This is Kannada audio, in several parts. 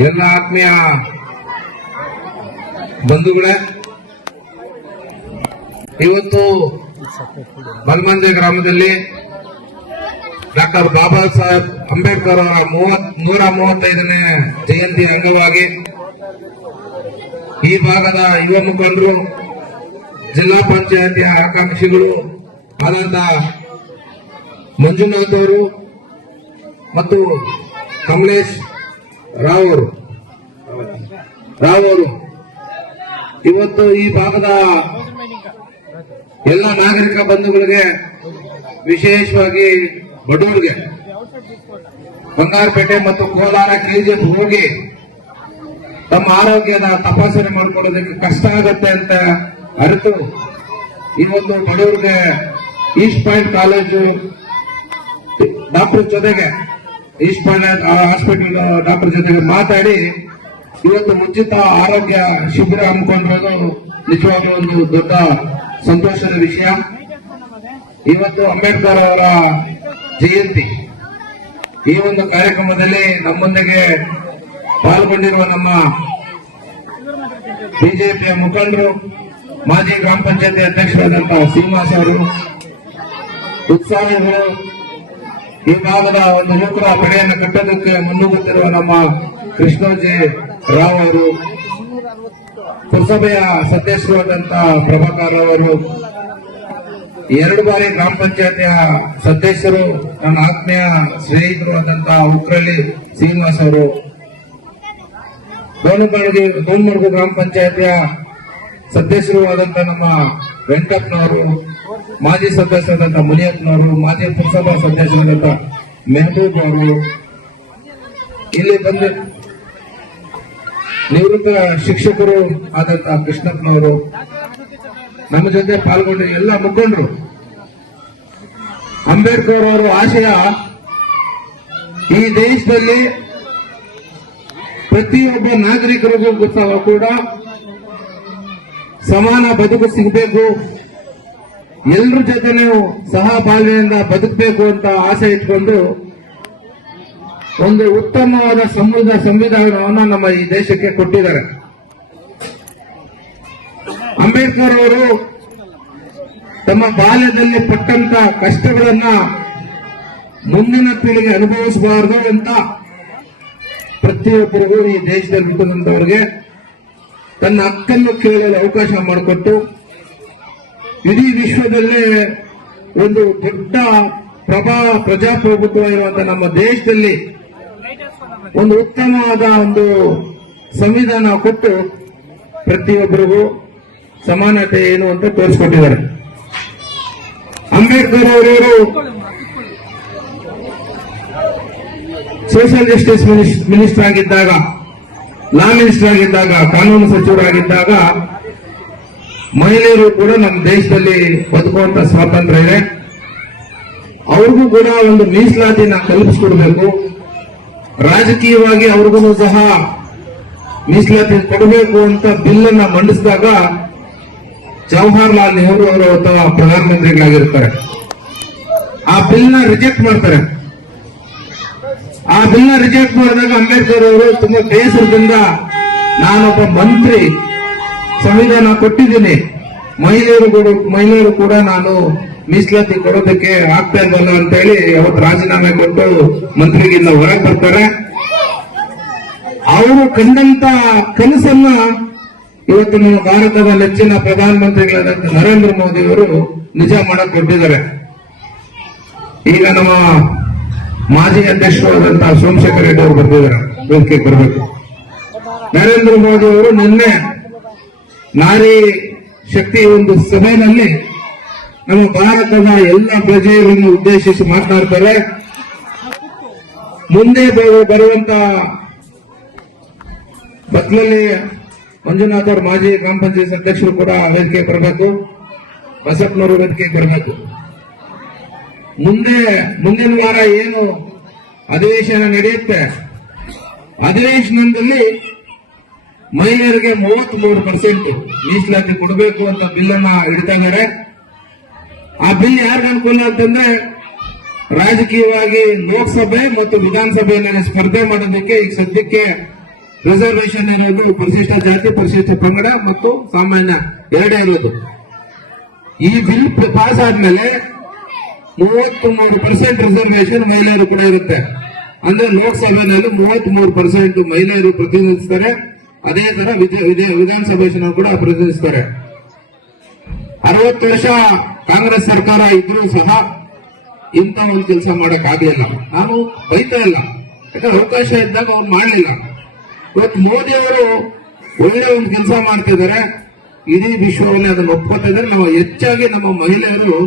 ಎಲ್ಲ ಆತ್ಮೀಯ ಬಂಧುಗಳೇ, ಇವತ್ತು ಬಲ್ಮಂದೆ ಗ್ರಾಮದಲ್ಲಿ ಡಾಕ್ಟರ್ ಬಾಬಾ ಸಾಹೇಬ್ ಅಂಬೇಡ್ಕರ್ ಅವರ 135ನೇ ಜಯಂತಿ ಅಂಗವಾಗಿ ಈ ಭಾಗದ ಯುವ ಮುಖಂಡರು, ಜಿಲ್ಲಾ ಪಂಚಾಯತಿಯ ಆಕಾಂಕ್ಷಿಗಳು ಆದಂತ ಮಂಜುನಾಥ್ ಅವರು ಮತ್ತು ಕಮಲೇಶ್ ರಾವ್ ಅವರು ಇವತ್ತು ಈ ಭಾಗದ ಎಲ್ಲ ನಾಗರಿಕ ಬಂಧುಗಳಿಗೆ, ವಿಶೇಷವಾಗಿ ಬಡವರಿಗೆ ಬಂಗಾರಪೇಟೆ ಮತ್ತು ಕೋಲಾರ ಕೆಜಿಎಫ್ ಹೋಗಿ ತಮ್ಮ ಆರೋಗ್ಯದ ತಪಾಸಣೆ ಮಾಡಿಕೊಳ್ಳೋದಕ್ಕೆ ಕಷ್ಟ ಆಗುತ್ತೆ ಅಂತ ಅರಿತು ಇವತ್ತು ಬಡವರಿಗೆ ಈಸ್ಟ್ ಪಾಯಿಂಟ್ ಕಾಲೇಜು ಡಾಕ್ಟರ್ ಜೊತೆಗೆ, ಈಸ್ಟ್ ಪಾಯಿಂಟ್ ಹಾಸ್ಪಿಟಲ್ ಡಾಕ್ಟರ್ ಜೊತೆಗೆ ಮಾತಾಡಿ ಇವತ್ತು ಉಚಿತ ಆರೋಗ್ಯ ಶಿಬಿರ ಹಮ್ಮಿಕೊಂಡಿರೋದು ನಿಜವಾಗ್ಲೂ ಒಂದು ದೊಡ್ಡ ಸಂತೋಷದ ವಿಷಯ. ಇವತ್ತು ಅಂಬೇಡ್ಕರ್ ಅವರ ಜಯಂತಿ, ಈ ಒಂದು ಕಾರ್ಯಕ್ರಮದಲ್ಲಿ ನಮ್ಮೊಂದಿಗೆ ಪಾಲ್ಗೊಂಡಿರುವ ನಮ್ಮ ಬಿಜೆಪಿಯ ಮುಖಂಡರು, ಮಾಜಿ ಗ್ರಾಮ ಪಂಚಾಯತಿ ಅಧ್ಯಕ್ಷರಾದಂತಹ ಶ್ರೀನಿವಾಸ್ ಅವರು, ಉತ್ಸಾಹಿಗಳು, ಈ ಭಾಗದ ಒಂದು ಯುವಕರ ಪಡೆಯನ್ನು ಕಟ್ಟೋದಕ್ಕೆ ಮುನ್ನುಗ್ಗುತ್ತಿರುವ ನಮ್ಮ ಕೃಷ್ಣೋಜಿ ರಾವ್ ಅವರು, ಪುರಸಭೆಯ ಸದಸ್ಯರಾದಂತಹ ಪ್ರಭಾಕರ್ ಅವರು, 2 ಬಾರಿ ಗ್ರಾಮ ಪಂಚಾಯತಿಯ ಸದಸ್ಯರು, ನನ್ನ ಆತ್ಮೀಯ ಸ್ನೇಹಿತರು ಆದಂತಹ ಉಕ್ರಳ್ಳಿ ಶ್ರೀನಿವಾಸ್ ಅವರು, ಗೋನ್ಮರ್ಗು ಗ್ರಾಮ ಪಂಚಾಯತಿಯ ಸದಸ್ಯರು ಆದಂತಹ ನಮ್ಮ ವೆಂಕಟಪ್ಪನವರು, ಮಾಜಿ ಸದಸ್ಯರಾದಂತಹ ಮುನಿಯಪ್ಪನವರು, ಮಾಜಿ ಪುರಸಭಾ ಸದಸ್ಯರಾದಂತಹ ಮೆಹಬೂಬ್ ಅವರು, ಇಲ್ಲಿ ಬಂದು ನಿವೃತ್ತ ಶಿಕ್ಷಕರು ಆದಂತಹ ಕೃಷ್ಣಪ್ಪನವರು ನಮ್ಮ ಜೊತೆ ಪಾಲ್ಗೊಂಡು ಎಲ್ಲ ಮುಖಂಡರು. ಅಂಬೇಡ್ಕರ್ ಅವರ ಆಶಯ ಈ ದೇಶದಲ್ಲಿ ಪ್ರತಿಯೊಬ್ಬ ನಾಗರಿಕರಿಗೂ ಕೂಡ ಸಮಾನ ಬದುಕು ಸಿಗಬೇಕು, ಎಲ್ಲರ ಜೊತೆ ನೀವು ಸಹಬಾಳ್ವೆಯಿಂದ ಬದುಕಬೇಕು ಅಂತ ಆಸೆ ಇಟ್ಕೊಂಡು ಒಂದು ಉತ್ತಮವಾದ ಸಂವಿಧಾನವನ್ನು ನಮ್ಮ ಈ ದೇಶಕ್ಕೆ ಕೊಟ್ಟಿದ್ದಾರೆ. ಅಂಬೇಡ್ಕರ್ ಅವರು ತಮ್ಮ ಬಾಲ್ಯದಲ್ಲಿ ಪಟ್ಟಂತ ಕಷ್ಟಗಳನ್ನ ಮುಂದಿನ ಪೀಳಿಗೆ ಅನುಭವಿಸಬಾರದು ಅಂತ ಪ್ರತಿಯೊಬ್ಬರಿಗೂ ಈ ದೇಶದಲ್ಲಿ ಹುಟ್ಟಿದಂತವರಿಗೆ ತನ್ನ ಹಕ್ಕನ್ನು ಕೇಳಲು ಅವಕಾಶ ಮಾಡಿಕೊಟ್ಟು ಇಡೀ ವಿಶ್ವದಲ್ಲೇ ಒಂದು ದೊಡ್ಡ ಪ್ರಜಾಪ್ರಭುತ್ವ ಇರುವಂತಹ ನಮ್ಮ ದೇಶದಲ್ಲಿ ಒಂದು ಉತ್ತಮವಾದ ಒಂದು ಸಂವಿಧಾನ ಕೊಟ್ಟು ಪ್ರತಿಯೊಬ್ಬರಿಗೂ ಸಮಾನತೆ ಏನು ಅಂತ ತೋರಿಸಿಕೊಟ್ಟಿದ್ದಾರೆ. ಅಂಬೇಡ್ಕರ್ ಅವರವರು ಸೋಷಿಯಲ್ ಜಸ್ಟಿಸ್ ಮಿನಿಸ್ಟರ್ ಆಗಿದ್ದಾಗ, ಲಾ ಮಿನಿಸ್ಟರ್ ಆಗಿದ್ದಾಗ, ಕಾನೂನು ಸಚಿವರಾಗಿದ್ದಾಗ ಮಹಿಳೆಯರು ಕೂಡ ನಮ್ಮ ದೇಶದಲ್ಲಿ ಬದುಕುವಂತ ಸ್ವಾತಂತ್ರ್ಯ ಇದೆ, ಅವ್ರಿಗೂ ಕೂಡ ಒಂದು ಮೀಸಲಾತಿನ ಕಲ್ಪಿಸಿಕೊಡ್ಬೇಕು, ರಾಜಕೀಯವಾಗಿ ಅವ್ರಿಗೂ ಸಹ ಮೀಸಲಾತಿ ಕೊಡಬೇಕು ಅಂತ ಬಿಲ್ ಅನ್ನ ಮಂಡಿಸಿದಾಗ ಜವಾಹರ್ಲಾಲ್ ನೆಹರು ಅವರು ಪ್ರಧಾನಮಂತ್ರಿಗಳಾಗಿರ್ತಾರೆ. ಆ ಬಿಲ್ ನ ರಿಜೆಕ್ಟ್ ಮಾಡ್ತಾರೆ. ಆ ಬಿಲ್ ನ ರಿಜೆಕ್ಟ್ ಮಾಡಿದಾಗ ಅಂಬೇಡ್ಕರ್ ಅವರು ತುಂಬಾ ಬೇಸರದಿಂದ ನಾನೊಬ್ಬ ಮಂತ್ರಿ, ಸಂವಿಧಾನ ಕೊಟ್ಟಿದ್ದೀನಿ, ಮಹಿಳೆಯರು ಕೂಡ ನಾನು ಮೀಸಲಾತಿ ಕೊಡೋದಕ್ಕೆ ಆಗ್ತಾ ಇದ್ದಲ್ಲ ಅಂತ ಹೇಳಿ ಅವತ್ತು ರಾಜೀನಾಮೆ ಕೊಟ್ಟು ಮಂತ್ರಿಗಿಂದ ಹೊರಗೆ ಬರ್ತಾರೆ. ಅವರು ಕಂಡಂತ ಕನಸನ್ನ ಇವತ್ತು ನಮ್ಮ ಭಾರತದ ನೆಚ್ಚಿನ ಪ್ರಧಾನಮಂತ್ರಿಗಳಾದಂತ ನರೇಂದ್ರ ಮೋದಿ ಅವರು ನಿಜ ಮಾಡಕ್ ಕೊಟ್ಟಿದ್ದಾರೆ. ಈಗ ನಮ್ಮ ಮಾಜಿ ಅಧ್ಯಕ್ಷರಾದಂತಹ ಸೋಮಶೇಖರ್ ರೆಡ್ಡಿ ಅವರು ಬರ್ತಿದ್ದಾರೆ, ವೇದಿಕೆಗೆ ಬರಬೇಕು. ನರೇಂದ್ರ ಮೋದಿ ಅವರು ನಿನ್ನೆ ನಾರಿ ಶಕ್ತಿ ಒಂದು ಸಭೆಯಲ್ಲಿ ನಮ್ಮ ಭಾರತದ ಎಲ್ಲ ಪ್ರಜೆಗಳನ್ನು ಉದ್ದೇಶಿಸಿ ಮಾತನಾಡ್ತಾರೆ. ಮುಂದೆ ಬರುವಂತ ಬತ್ಲಲ್ಲಿ ಮಂಜುನಾಥ್ ಅವರು, ಮಾಜಿ ಗ್ರಾಮ ಪಂಚಾಯತ್ ಅಧ್ಯಕ್ಷರು ಕೂಡ ವೇದಿಕೆಗೆ ಬರಬೇಕು, ಬಸಪ್ಪನವರು ವೇದಿಕೆಗೆ ಬರಬೇಕು. ಮುಂದಿನ ವಾರ ಏನು ಅಧಿವೇಶನ ನಡೆಯುತ್ತೆ, ಅಧಿವೇಶನದಲ್ಲಿ ಮಹಿಳೆಯರಿಗೆ 33% ಮೀಸಲಾತಿ ಕೊಡಬೇಕು ಅಂತ ಬಿಲ್ ಅನ್ನ ಇಡ್ತಾ ಇದ್ದಾರೆ. ಆ ಬಿಲ್ ಯಾರಿಗೆ ಅನುಕೂಲ ಅಂತಂದ್ರೆ ರಾಜಕೀಯವಾಗಿ ಲೋಕಸಭೆ ಮತ್ತು ವಿಧಾನಸಭೆಯಲ್ಲಿ ಸ್ಪರ್ಧೆ ಮಾಡೋದಕ್ಕೆ ಈಗ ಸದ್ಯಕ್ಕೆ ರಿಸರ್ವೇಶನ್ ಇರೋದು ಪರಿಶಿಷ್ಟ ಜಾತಿ, ಪರಿಶಿಷ್ಟ ಪಂಗಡ ಮತ್ತು ಸಾಮಾನ್ಯ ಎರಡೇ ಇರೋದು. ಈ ಬಿಲ್ ಪಾಸ್ ಆದ್ಮೇಲೆ 33% ರಿಸರ್ವೇಶನ್ ಮಹಿಳೆಯರು ಕೂಡ ಇರುತ್ತೆ. ಅಂದ್ರೆ ಲೋಕಸಭೆಯಲ್ಲಿ 33% ಮಹಿಳೆಯರು ಪ್ರತಿನಿಧಿಸ್ತಾರೆ. ಅದೇ ತರ ವಿಧಾನಸಭೆ ಚುನಾವಣೆ ಕೂಡ ಪ್ರತಿನಿಧಿಸ್ತಾರೆ. 60 ವರ್ಷ ಕಾಂಗ್ರೆಸ್ ಸರ್ಕಾರ ಇದ್ರೂ ಸಹ ಇಂಥ ಒಂದು ಕೆಲಸ ಮಾಡಕ್ ಆಗ್ಲಿಲ್ಲ. ನಾನು ಬೈತಾ ಇಲ್ಲ, ಯಾಕಂದ್ರೆ ಅವಕಾಶ ಇದ್ದಾಗ ಅವ್ರು ಮಾಡ್ಲಿಲ್ಲ. ಇವತ್ತು ಮೋದಿ ಅವರು ಒಳ್ಳೆ ಒಂದು ಕೆಲಸ ಮಾಡ್ತಿದ್ದಾರೆ, ಇಡೀ ವಿಶ್ವವನ್ನೇ ಅದನ್ನು ಒಪ್ಕೋತಾ ಇದ್ದಾರೆ. ನಾವು ಹೆಚ್ಚಾಗಿ ನಮ್ಮ ಮಹಿಳೆಯರು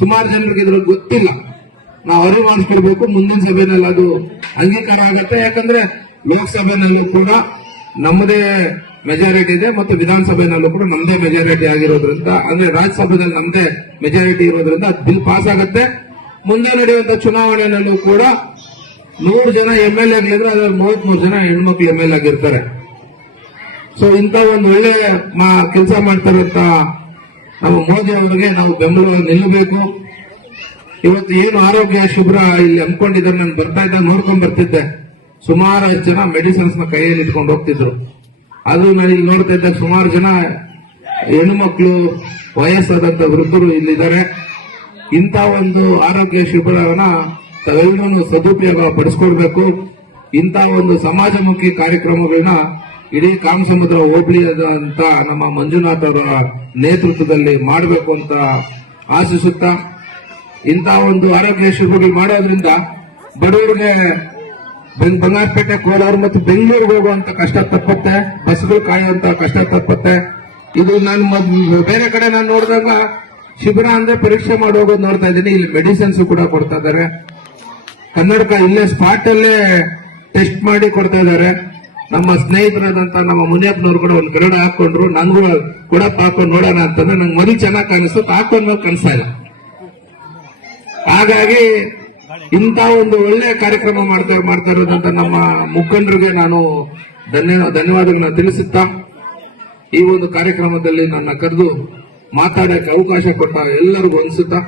ಸುಮಾರು ಜನರಿಗೆ ಇದ್ರ ಗೊತ್ತಿಲ್ಲ, ನಾವು ಅರಿವು ಮಾಡಿಸ್ಕೊಡ್ಬೇಕು. ಮುಂದಿನ ಸಭೆನಲ್ಲಿ ಅದು ಅಂಗೀಕಾರ ಆಗುತ್ತೆ. ಯಾಕಂದ್ರೆ ಲೋಕಸಭೆನಲ್ಲೂ ಕೂಡ ನಮ್ಮದೇ ಮೆಜಾರಿಟಿ ಇದೆ ಮತ್ತು ವಿಧಾನಸಭೆನಲ್ಲೂ ಕೂಡ ನಮ್ಮದೇ ಮೆಜಾರಿಟಿ ಆಗಿರೋದ್ರಿಂದ, ಅಂದ್ರೆ ರಾಜ್ಯಸಭೆಯಲ್ಲಿ ನಮ್ಮದೇ ಮೆಜಾರಿಟಿ ಇರೋದ್ರಿಂದ ಬಿಲ್ ಪಾಸ್ ಆಗುತ್ತೆ. ಮುಂದೆ ನಡೆಯುವಂತ ಚುನಾವಣೆಯಲ್ಲೂ ಕೂಡ 100 ಜನ MLA ಗಳಿದ್ರೆ ಅದ್ರಲ್ಲಿ 33 ಜನ ಹೆಣ್ಮಕ್ಳು MLA ಆಗಿರ್ತಾರೆ. ಸೊ ಇಂಥ ಒಂದು ಒಳ್ಳೆ ಕೆಲಸ ಮಾಡ್ತಾರಂತ ನಮ್ಮ ಮೋದಿ ಅವರಿಗೆ ನಾವು ಬೆಂಬಲ ನಿಲ್ಲಬೇಕು. ಇವತ್ತು ಏನು ಆರೋಗ್ಯ ಶಿಬಿರ ಇಲ್ಲಿ ಹಮ್ಮಿಕೊಂಡಿದ್ದಾರೆ, ನಾನು ಬರ್ತಾ ಇದ್ದಾಗ ನೋಡ್ಕೊಂಡ್ ಬರ್ತಿದ್ದೆ. ಸುಮಾರು ಜನ ಮೆಡಿಸಿನ್ಸ್ ನ ಕೈಯಲ್ಲಿ ಇಟ್ಕೊಂಡು ಹೋಗ್ತಿದ್ರು. ಅದು ನಾನು ಇಲ್ಲಿ ನೋಡ್ತಾ ಇದ್ದಾಗ ಸುಮಾರು ಜನ ಹೆಣ್ಣುಮಕ್ಳು, ವಯಸ್ಸಾದಂತ ವೃದ್ಧರು ಇಲ್ಲಿದ್ದಾರೆ. ಇಂಥ ಒಂದು ಆರೋಗ್ಯ ಶಿಬಿರವನ್ನ ತಾವೆಲ್ಲರೂ ಸದುಪಯೋಗ ಪಡಿಸ್ಕೊಡ್ಬೇಕು. ಇಂಥ ಒಂದು ಸಮಾಜಮುಖಿ ಕಾರ್ಯಕ್ರಮಗಳನ್ನ ಇಡೀ ಕಾಮಸಮುದ್ರ ಹೋಬಳಿ ಅಂತ ನಮ್ಮ ಮಂಜುನಾಥ್ ಅವರ ನೇತೃತ್ವದಲ್ಲಿ ಮಾಡಬೇಕು ಅಂತ ಆಶಿಸುತ್ತಾ, ಇಂಥ ಒಂದು ಆರೋಗ್ಯ ಶಿಬಿರಗಳು ಮಾಡೋದ್ರಿಂದ ಬಡವರಿಗೆ ಬಂಗಾರಪೇಟೆ, ಕೋಲಾರ ಮತ್ತು ಬೆಂಗಳೂರಿಗೆ ಹೋಗುವಂತ ಕಷ್ಟ ತಪ್ಪುತ್ತೆ, ಬಸ್ಗಳು ಕಾಯುವಂತ ಕಷ್ಟ ತಪ್ಪುತ್ತೆ. ಇದು ನಾನು ಬೇರೆ ಕಡೆ ನಾನು ನೋಡಿದಾಗ ಶಿಬಿರ ಅಂದ್ರೆ ಪರೀಕ್ಷೆ ಮಾಡಿ ಹೋಗೋದು ನೋಡ್ತಾ ಇದ್ದೀನಿ. ಇಲ್ಲಿ ಮೆಡಿಸಿನ್ಸ್ ಕೂಡ ಕೊಡ್ತಾ ಇದ್ದಾರೆ. ಕನ್ನಡಕ ಇಲ್ಲೇ ಸ್ಪಾಟ್ ಅಲ್ಲೇ ಟೆಸ್ಟ್ ಮಾಡಿ ಕೊಡ್ತಾ ಇದ್ದಾರೆ. ನಮ್ಮ ಸ್ನೇಹಿತರಾದಂತ ನಮ್ಮ ಮುನಿಯಪ್ಪನವ್ರು ಕೂಡ ಒಂದು ಕನ್ನಡ ಹಾಕೊಂಡ್ರು. ನನ್ಗೂ ಕೂಡ ಹಾಕೊಂಡು ನೋಡೋಣ ಅಂತಂದ್ರೆ ನಂಗೆ ಮರಿ ಚೆನ್ನಾಗಿ ಕಾಣಿಸ್ತು, ಹಾಕೊಂಡ್ಮೇಲೆ ಕಾಣಿಸ್ತಾ ಇಲ್ಲ. ಹಾಗಾಗಿ ಇಂಥ ಒಂದು ಒಳ್ಳೆ ಕಾರ್ಯಕ್ರಮ ಮಾಡ್ತಾ ಇರೋದಂತ ನಮ್ಮ ಮುಖಂಡರಿಗೆ ನಾನು ಧನ್ಯವಾದಗಳನ್ನ ತಿಳಿಸುತ್ತಾ, ಈ ಒಂದು ಕಾರ್ಯಕ್ರಮದಲ್ಲಿ ನನ್ನ ಕರೆದು ಮಾತಾಡಕ್ಕೆ ಅವಕಾಶ ಕೊಟ್ಟ ಎಲ್ಲರಿಗೂ ಅನಿಸುತ್ತಾ